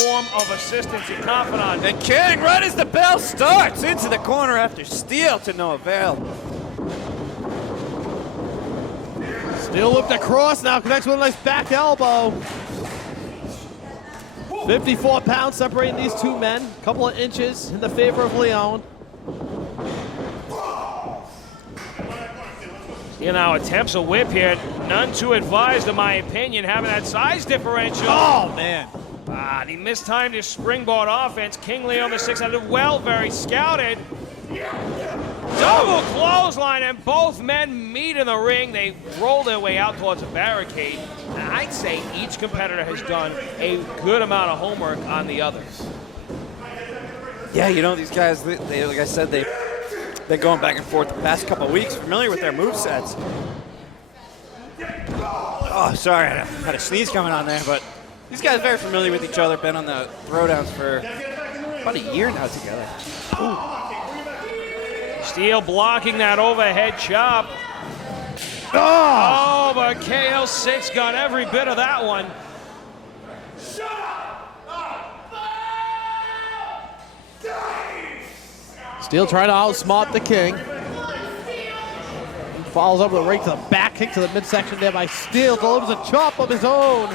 form of assistance and confidant. And King, right as the bell starts, into the corner after Steele to no avail. Steele whipped across, now connects with a nice back elbow. 54 pounds separating these two men. A couple of inches in the favor of Leon. You know, attempts a whip here. None too advised, in my opinion, having that size differential. Oh, man. And he mistimed his springboard offense. King Leon the 6 had it well, very scouted. Double clothesline, and both men meet in the ring. They roll their way out towards the barricade. And I'd say each competitor has done a good amount of homework on the others. Yeah, you know, these guys, they like I said, they've been going back and forth the past couple of weeks, familiar with their movesets. Oh, sorry, I had a sneeze coming on there, but these guys are very familiar with each other, been on the throwdowns for about a year now together. Ooh. Steele blocking that overhead chop. Oh, but KL6 got every bit of that one. Steele trying to outsmart the King. He follows up with a right to the back kick to the midsection there by Steele. Delivers a chop of his own.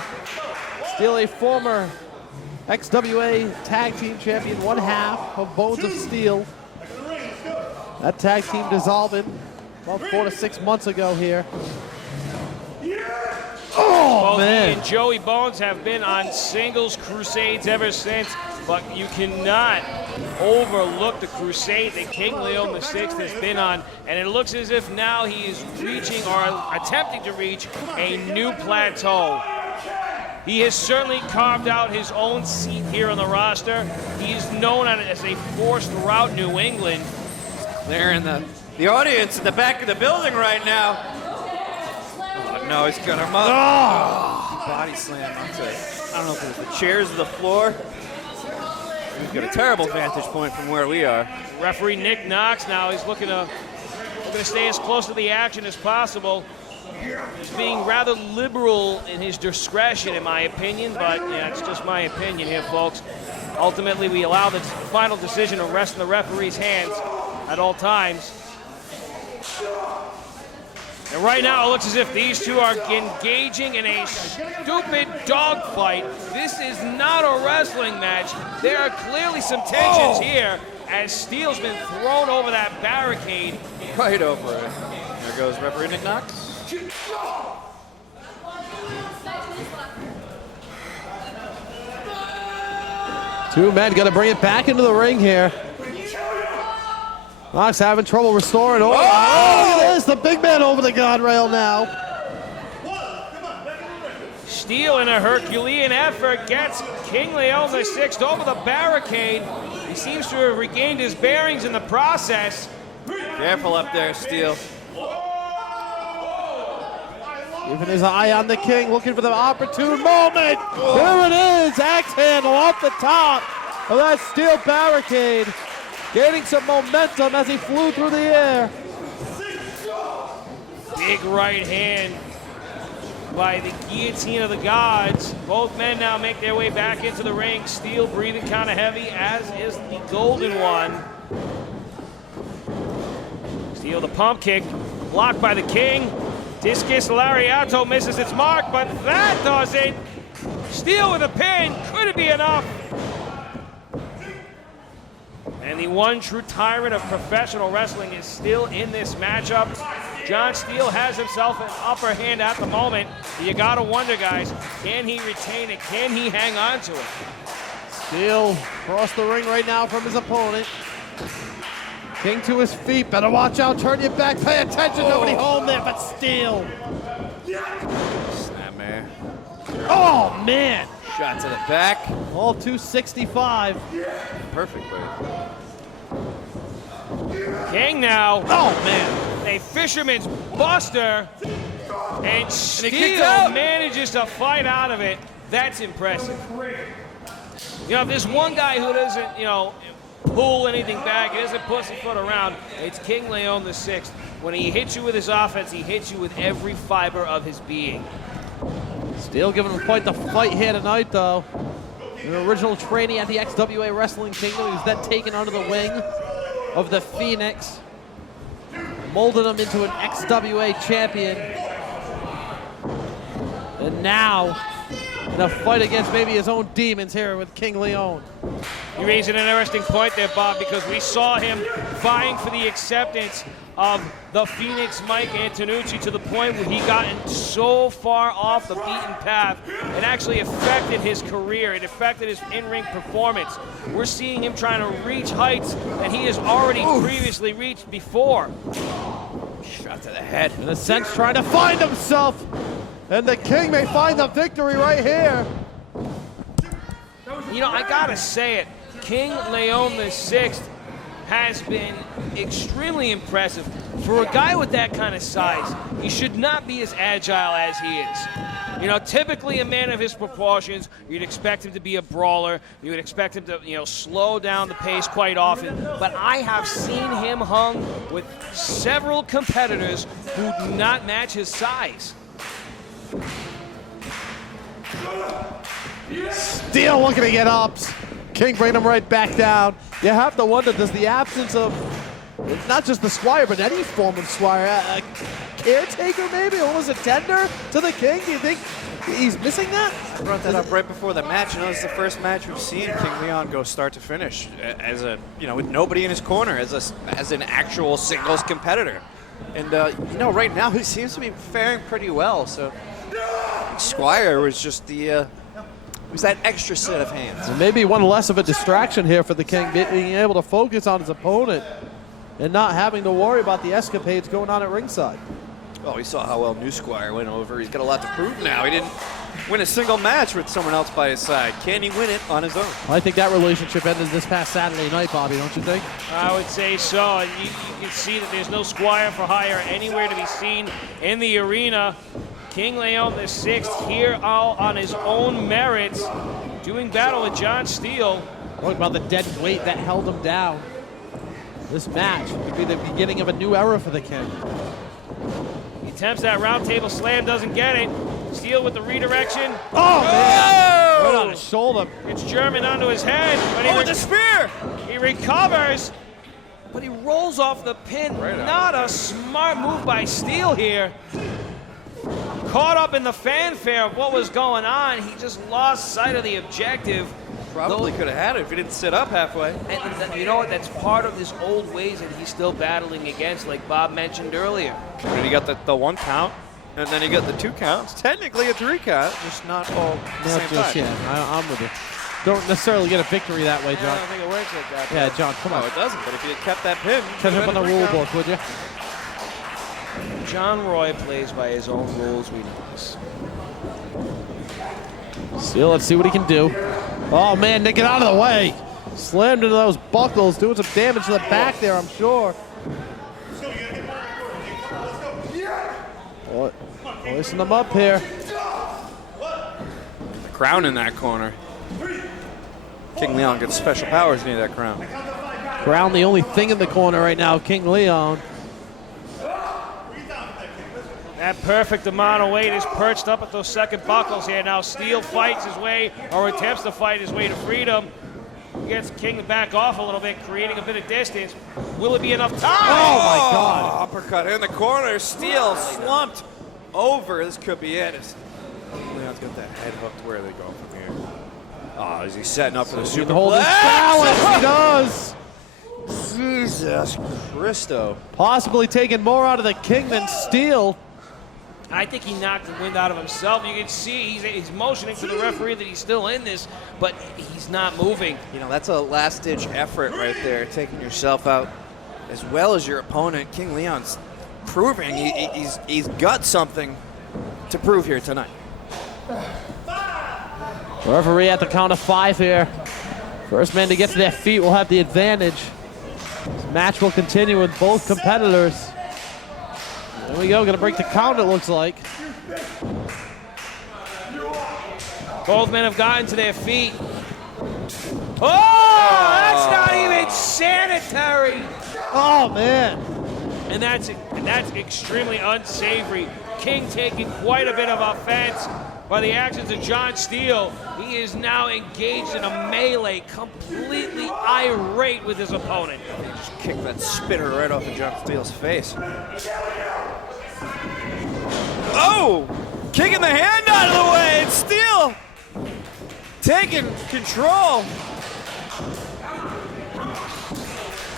Steele, a former XWA tag team champion, one half of Bones of Steel. That tag team dissolving about 4 to 6 months ago here. Oh, Both man. he and Joey Bones have been on singles crusades ever since, but you cannot overlook the crusade that King Leon the 6th has been on, and it looks as if now he is reaching or attempting to reach a new plateau. He has certainly carved out his own seat here on the roster. He is known as a force throughout New England. They're in the audience in the back of the building right now. Oh, no, he's got him up. Oh, body slam onto, I don't know if it was the chairs or the floor. We've got a terrible vantage point from where we are. Referee Nick Knox now is looking to stay as close to the action as possible. He's being rather liberal in his discretion, in my opinion, but yeah, it's just my opinion here, folks. Ultimately, we allow the final decision to rest in the referee's hands at all times. And right now, it looks as if these two are engaging in a stupid dogfight. This is not a wrestling match. There are clearly some tensions here as Steele's been thrown over that barricade. Right over it. There goes referee Nick Knox. Two men got to bring it back into the ring here. Knox having trouble restoring. Oh, look at this. The big man over the guardrail now. Steele, in a Herculean effort, gets King Leon the 6th over the barricade. He seems to have regained his bearings in the process. Careful up there, Steele. Keeping his eye on the King, looking for the opportune moment. There it is, axe handle off the top of that steel barricade. Gaining some momentum as he flew through the air. Big right hand by the guillotine of the gods. Both men now make their way back into the ring. Steele breathing kind of heavy, as is the golden one. Steele, the pump kick, blocked by the King. Discus Lariato misses its mark, but that does it. Steele with a pin. Could it be enough? And the one true tyrant of professional wrestling is still in this matchup. John Steele has himself an upper hand at the moment. You gotta wonder, guys, can he retain it? Can he hang on to it? Steele across the ring right now from his opponent. King to his feet, better watch out, turn your back, pay attention, nobody home there but Steele. Snapmare. Oh, man. Shot to the back. All 265. Perfect, buddy. King now. Oh, man. A fisherman's buster. And Steele manages to fight out of it. That's impressive. You know, if there's one guy who doesn't, pull anything back, he doesn't pussyfoot around, it's King Leon the 6th. When he hits you with his offense, he hits you with every fiber of his being. Steele giving him quite the fight here tonight, though. an original trainee at the XWA Wrestling Kingdom. He was then taken under the wing of the Phoenix, molded him into an XWA champion. And now, in a fight against maybe his own demons here with King Leon. You raise an interesting point there, Bob, because we saw him vying for the acceptance of the Phoenix Mike Antonucci to the point where he gotten so far off the beaten path, it actually affected his career. It affected his in-ring performance. We're seeing him trying to reach heights that he has already previously reached before. Shot to the head. In a sense, trying to find himself. And the King may find the victory right here. You know, I gotta say it, King Leon VI has been extremely impressive. For a guy with that kind of size, he should not be as agile as he is. You know, typically a man of his proportions, you'd expect him to be a brawler. You would expect him to, slow down the pace quite often. But I have seen him hung with several competitors who do not match his size. Steele looking to get ups. King bringing him right back down. You have to wonder, does the absence of not just the Squire, but any form of Squire, a caretaker maybe, almost a tender to the King? Do you think he's missing that? I brought that up right before the match. You know, it's the first match we've seen King Leon go start to finish as a, with nobody in his corner, as an actual singles competitor. And right now he seems to be faring pretty well. So Squire was just was that extra set of hands. And maybe one less of a distraction here for the King, being able to focus on his opponent and not having to worry about the escapades going on at ringside. Well, we saw how well New Squire went over. He's got a lot to prove now. He didn't win a single match with someone else by his side. Can he win it on his own? I think that relationship ended this past Saturday night, Bobby, don't you think? I would say so. You can see that there's no Squire for hire anywhere to be seen in the arena. King Leon VI here all on his own merits, doing battle with John Steele. Talking about the dead weight that held him down. This match could be the beginning of a new era for the King. He attempts that round table slam, doesn't get it. Steele with the redirection. Oh, man! Right on his shoulder. It's German onto his head. But The spear! He recovers, but he rolls off the pin. Not a smart move by Steele here. Caught up in the fanfare of what was going on, he just lost sight of the objective. Probably could have had it if he didn't sit up halfway. And you know what? That's part of his old ways that he's still battling against, like Bob mentioned earlier. And he got the 1 count, and then he got the 2 counts. Technically a 3 count, just not all at the same time. Yeah, I'm with you. Don't necessarily get a victory that way, Yeah, I John. don't think it works like that. Yeah, John, come on. No, it doesn't, but if you had kept that pin, Catch up on the rule book, would you? John Roy plays by his own rules, we know this. Steele, let's see what he can do. Oh, man, Nick, get out of the way. Slammed into those buckles, doing some damage to the back there, I'm sure. Hoisting them up here. the crown in that corner. King Leon gets special powers near that crown. Crown the only thing in the corner right now, King Leon. That perfect amount of weight is perched up at those second buckles here. Now Steele fights his way, or attempts to fight his way to freedom. Gets King to back off a little bit, creating a bit of distance. Will it be enough time? Oh, my God. Uppercut in the corner. Steele slumped over. This could be it. Leon's got that head hooked. Where are they going from here? Oh, is he setting up for the super Hold his balance, he does. Jesus Christo. Possibly taking more out of the King than Steele. I think he knocked the wind out of himself. You can see he's motioning to the referee that he's still in this, but he's not moving. That's a last-ditch effort right there, taking yourself out as well as your opponent. King Leon's proving he's got something to prove here tonight. Referee at the count of 5 here. First man to get to their feet will have the advantage. This match will continue with both competitors. There we go, gonna break the count, it looks like. Both men have gotten to their feet. Oh, that's not even sanitary. Oh, man. And that's extremely unsavory. King taking quite a bit of offense. by the actions of John Steele. He is now engaged in a melee, completely irate with his opponent. He just kicked that spitter right off of John Steele's face. Oh! Kicking the hand out of the way, and Steele taking control.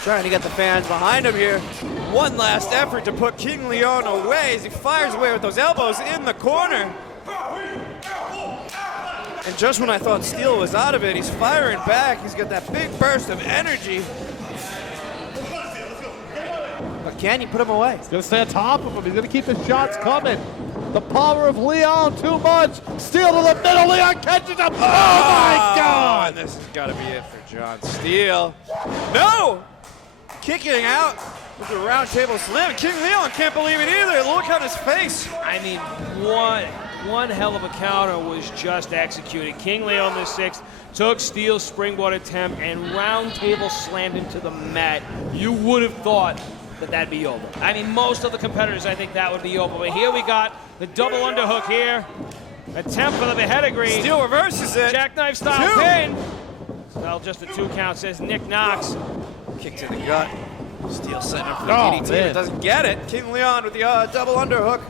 Trying to get the fans behind him here. One last effort to put King Leon away as he fires away with those elbows in the corner. And just when I thought Steele was out of it, he's firing back. He's got that big burst of energy. But can you put him away? He's gonna stay on top of him. He's gonna keep his shots coming. The power of Leon, too much. Steele to the middle. Leon catches him. Oh my God! And this has got to be it for John Steele. No! Kicking out with the round table slam. King Leon can't believe it either. Look on his face. I mean, one hell of a counter was just executed. King Leon VI took Steele's springboard attempt and round table slammed him to the mat. You would have thought that that'd be over. I mean, most of the competitors, I think that would be over. But here we got the double underhook here. Attempt for the pedigree. Steele reverses it. Jackknife style pin. Well, just a 2 count, says Nick Knox. Kick to the gut. Steele setting up for the Oh, DDT, man. but doesn't get it. King Leon with the double underhook.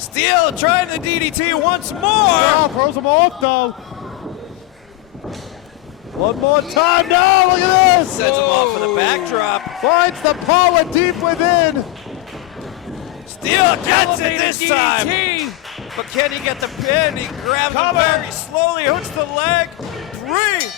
Steele trying the DDT once more. Oh, throws him off though. One more time. No, look at this. Sends him off for the backdrop. Finds the power deep within. Steele gets it Elevated this DDT. time. But can he get the pin? He grabs Cover. it very slowly, hooks the leg. 3,